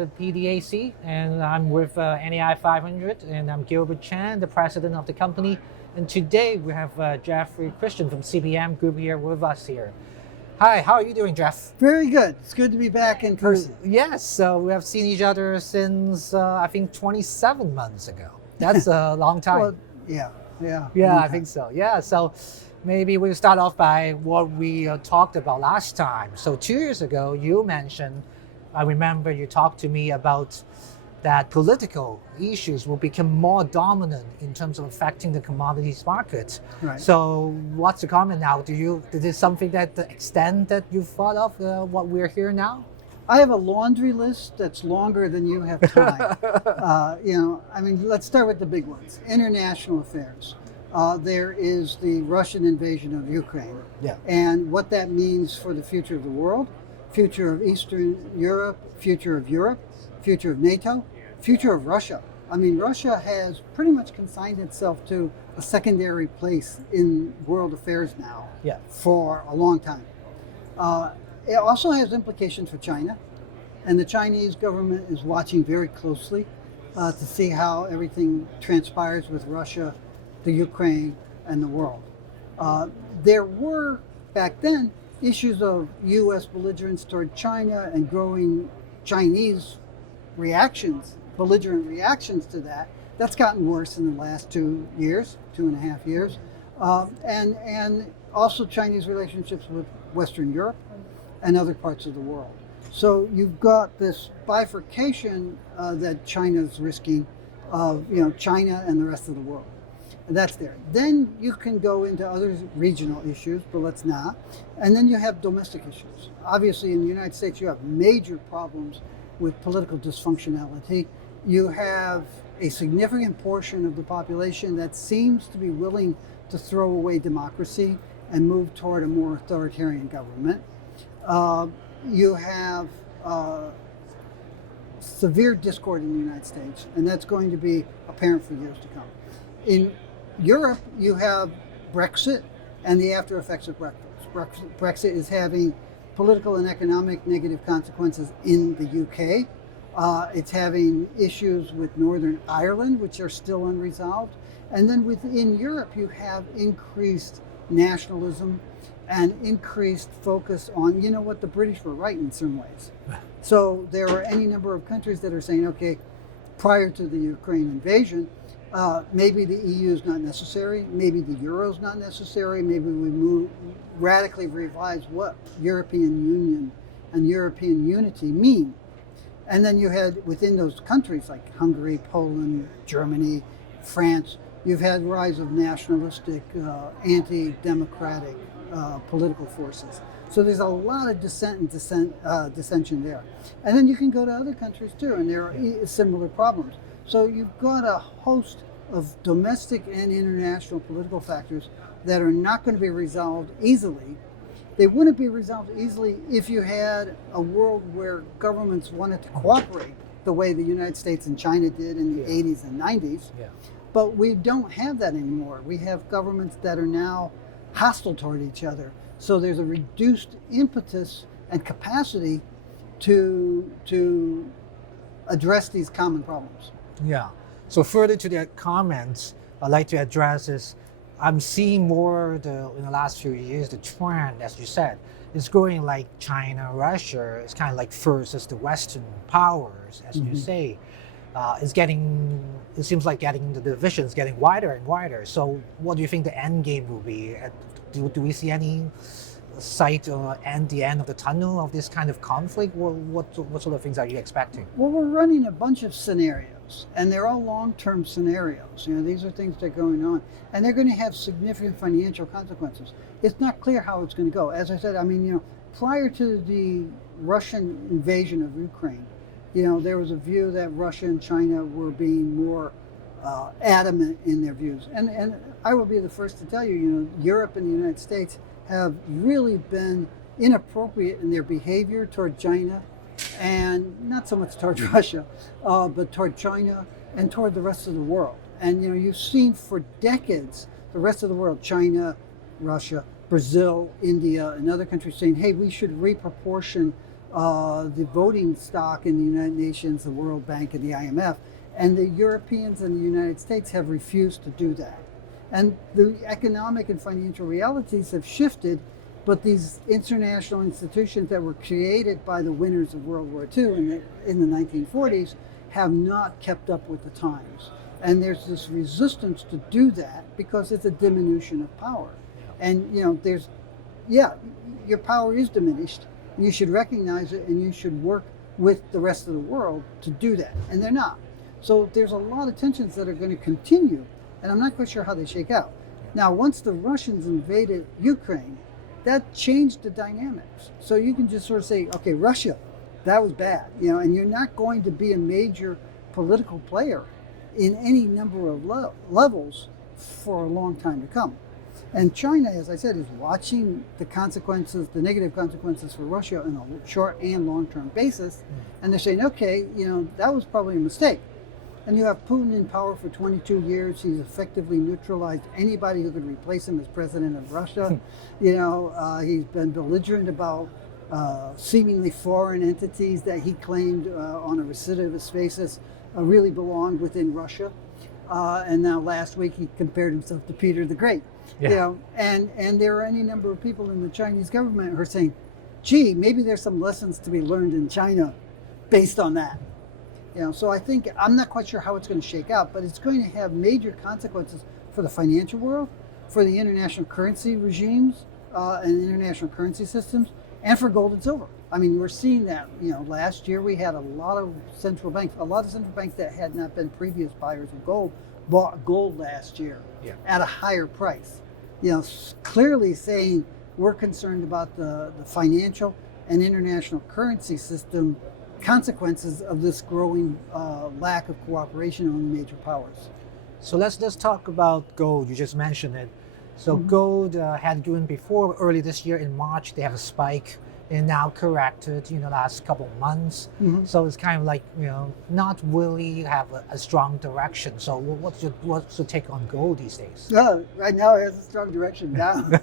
the PDAC, and I'm with NAI500, and I'm Gilbert Chan, the president of the company. And today we have Jeffrey Christian from CPM Group here with us here. Hi, how are you doing, Jeff? Very good. It's good to be back in person. Yes, so we have seen each other since, I think, 27 months ago. That's a long time. Well, yeah. Yeah, I think so. Yeah, so maybe we'll start off by what we talked about last time. So 2 years ago, you mentioned, I remember you talked to me about that political issues will become more dominant in terms of affecting the commodities market. Right. So what's the comment now? Is this something that the extent that you thought of what we're here now? I have a laundry list that's longer than you have time. Let's start with the big ones. International affairs. There is the Russian invasion of Ukraine. Yeah. And what that means for the future of the world, future of Eastern Europe, future of NATO, future of Russia. I mean, Russia has pretty much consigned itself to a secondary place in world affairs now for a long time. It also has implications for China, and the Chinese government is watching very closely to see how everything transpires with Russia, the Ukraine, and the world. There were, back then, issues of U.S. belligerence toward China and growing Chinese belligerent reactions to that. That's gotten worse in the last 2.5 years. And also Chinese relationships with Western Europe and other parts of the world. So you've got this bifurcation that China's risking of China and the rest of the world. And that's there. Then you can go into other regional issues, but let's not. And then you have domestic issues. Obviously in the United States you have major problems with political dysfunctionality. You have a significant portion of the population that seems to be willing to throw away democracy and move toward a more authoritarian government. You have severe discord in the United States, and that's going to be apparent for years to come. In Europe, you have Brexit and the after effects of Brexit. Brexit is having political and economic negative consequences in the UK. It's having issues with Northern Ireland, which are still unresolved. And then within Europe, you have increased nationalism and increased focus on, what the British were right in some ways. So there are any number of countries that are saying, okay, prior to the Ukraine invasion, maybe the EU is not necessary, maybe the euro is not necessary, maybe we radically revise what European Union and European unity mean. And then you had within those countries like Hungary, Poland, Germany, France, you've had rise of nationalistic, anti-democratic political forces. So there's a lot of dissension there. And then you can go to other countries too, and there are similar problems. So you've got a host of domestic and international political factors that are not going to be resolved easily. They wouldn't be resolved easily if you had a world where governments wanted to cooperate the way the United States and China did in the 80s and 90s. Yeah. But we don't have that anymore. We have governments that are now hostile toward each other. So there's a reduced impetus and capacity to address these common problems. Yeah. So further to that comment, I'd like to address is I'm seeing more in the last few years, the trend, as you said, is going like China, Russia. It's kind of like versus the Western powers, as you say. It seems like the divisions getting wider and wider. So what do you think the end game will be? Do we see any sight and the end of the tunnel of this kind of conflict? What sort of things are you expecting? Well, we're running a bunch of scenarios, and they're all long-term scenarios. These are things that are going on, and they're going to have significant financial consequences. It's not clear how it's going to go. As I said, prior to the Russian invasion of Ukraine, there was a view that Russia and China were being more adamant in their views. And I will be the first to tell you, Europe and the United States have really been inappropriate in their behavior toward China, and not so much toward Russia, but toward China and toward the rest of the world. And you've seen for decades the rest of the world, China, Russia, Brazil, India, and other countries saying, hey, we should reproportion the voting stock in the United Nations, the World Bank, and the IMF. And the Europeans and the United States have refused to do that. And the economic and financial realities have shifted, but these international institutions that were created by the winners of World War II in the 1940s have not kept up with the times. And there's this resistance to do that because it's a diminution of power. And your power is diminished, and you should recognize it, and you should work with the rest of the world to do that. And they're not. So there's a lot of tensions that are going to continue, and I'm not quite sure how they shake out. Now, once the Russians invaded Ukraine, that changed the dynamics. So you can just sort of say, okay, Russia, that was bad, and you're not going to be a major political player in any number of levels for a long time to come. And China, as I said, is watching the consequences, the negative consequences for Russia on a short and long-term basis, and they're saying, okay, that was probably a mistake. And you have Putin in power for 22 years. He's effectively neutralized anybody who could replace him as president of Russia. He's been belligerent about seemingly foreign entities that he claimed on a recidivist basis really belonged within Russia. And now last week he compared himself to Peter the Great. And there are any number of people in the Chinese government who are saying, gee, maybe there's some lessons to be learned in China based on that. So I think, I'm not quite sure how it's going to shake out, but it's going to have major consequences for the financial world, for the international currency regimes and international currency systems, and for gold and silver. I mean, we're seeing that, last year we had a lot of central banks that had not been previous buyers of gold, bought gold last year at a higher price. Clearly saying we're concerned about the financial and international currency system consequences of this growing lack of cooperation among major powers. So let's talk about gold. You just mentioned it. So gold had given before early this year in March. They have a spike and now corrected in the last couple of months. So it's kind of like not really have a strong direction. So what's your take on gold these days? Right now it has a strong direction down.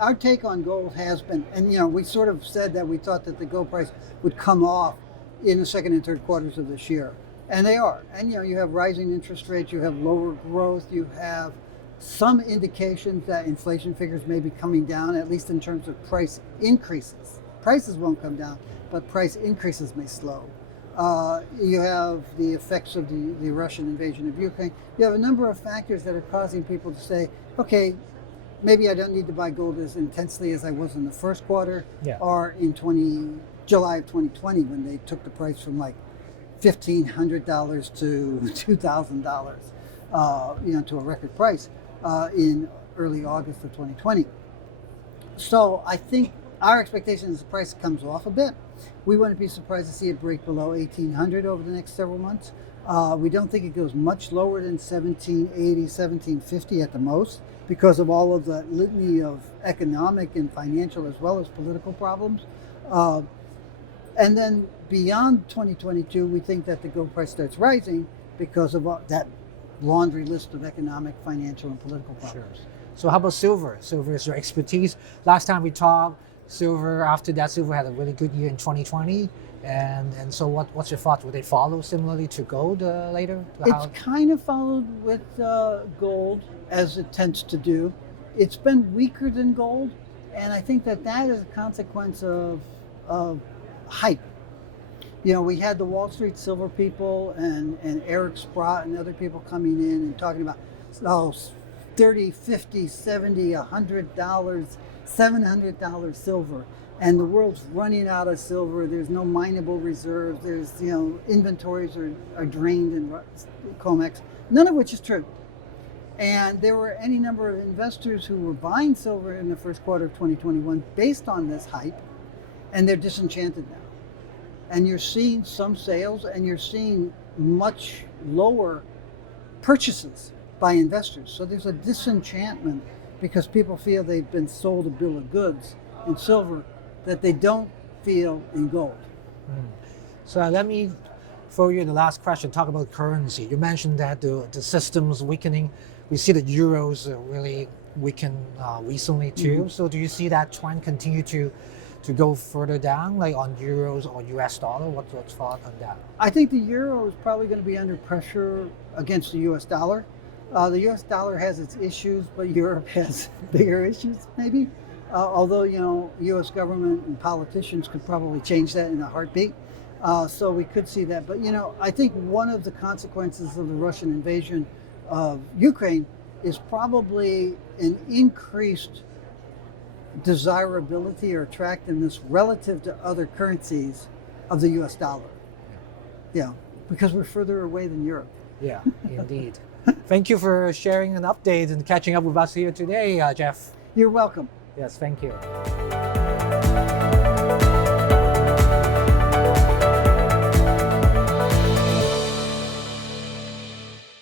Our take on gold has been, and we sort of said that we thought that the gold price would come off in the second and third quarters of this year, and they are. And you have rising interest rates, you have lower growth, you have some indications that inflation figures may be coming down, at least in terms of price increases. Prices won't come down, but price increases may slow. You have the effects of the Russian invasion of Ukraine. You have a number of factors that are causing people to say, okay, maybe I don't need to buy gold as intensely as I was in the first quarter or in July of 2020 when they took the price from like $1,500 to $2,000, to a record price in early August of 2020. So I think our expectation is the price comes off a bit. We wouldn't be surprised to see it break below 1,800 over the next several months. We don't think it goes much lower than 1,780, 1,750 at the most because of all of the litany of economic and financial as well as political problems. And then beyond 2022, we think that the gold price starts rising because of that laundry list of economic, financial, and political problems. Sure. So how about silver? Silver is your expertise. Last time we talked, after that, silver had a really good year in 2020. And so what's your thought? Will they follow similarly to gold later? It's kind of followed with gold, as it tends to do. It's been weaker than gold, and I think that is a consequence of hype. We had the Wall Street silver people and Eric Sprott and other people coming in and talking about $30, $50, $70, $100, $700 silver. And the world's running out of silver. There's no mineable reserves. There's, inventories are drained in COMEX, none of which is true. And there were any number of investors who were buying silver in the first quarter of 2021 based on this hype, and they're disenchanted now. And you're seeing some sales, and you're seeing much lower purchases by investors. So there's a disenchantment because people feel they've been sold a bill of goods in silver that they don't feel in gold. So let me throw you the last question, talk about currency. You mentioned that the system's weakening. We see the euros really weaken recently too. So do you see that trend continue to to go further down, like on euros or US dollar? What's your thought on that? I think the euro is probably going to be under pressure against the US dollar. The US dollar has its issues, but Europe has bigger issues, maybe. Although, US government and politicians could probably change that in a heartbeat. So we could see that. But, I think one of the consequences of the Russian invasion of Ukraine is probably an increased desirability or attractiveness relative to other currencies of the US dollar. Yeah, because we're further away than Europe. Yeah, indeed. Thank you for sharing an update and catching up with us here today, Jeff. You're welcome. Yes, thank you.